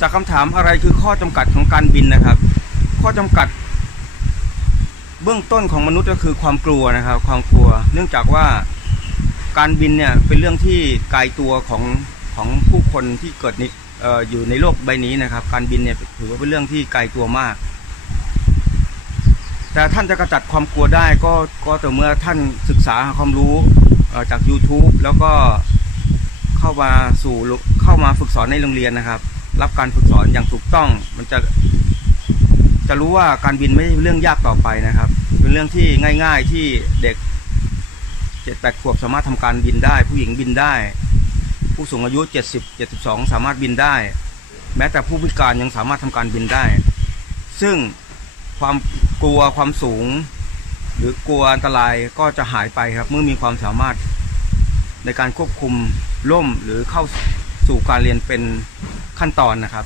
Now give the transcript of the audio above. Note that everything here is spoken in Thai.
จากคำถามอะไรคือข้อจำกัดของการบินนะครับ ข้อจำกัด เบื้องต้นของมนุษย์ก็คือความกลัวนะครับ ความกลัว เนื่องจากว่าการบินเนี่ยเป็นเรื่องที่ไกลตัวของของผู้คนที่เกิดในอออยู่ในโลกใบนี้นะครับ การบินเนี่ยถือว่าเป็นเรื่องที่ไกลตัวมาก แต่ท่านจะกระจัดความกลัวได้ก็ก็ต่อเมื่อท่านศึกษาความรู้จาก YouTube แล้วก็เข้ามาสู่เข้ามาฝึกสอนในโรงเรียนนะครับ รับการฝึกสอนอย่างถูกต้อง มันจะจะรู้ว่าการบินไม่ใช่เรื่องยากต่อไปนะครับ เป็นเรื่องที่ง่าย ๆที่เด็กเจ็ดแปดขวบสามารถทำการบินได้ ผู้หญิงบินได้ ผู้สูงอายุเจ็ดสิบเจ็ดสิบสองสามารถบินได้ แม้แต่ผู้พิการยังสามารถทำการบินได้ ซึ่งความกลัวความสูง หรือกลัวอันตรายก็จะหายไปครับเมื่อมีความสามารถในการควบคุมล่มหรือเข้าสู่การเรียนเป็น ขั้นตอนนะครับ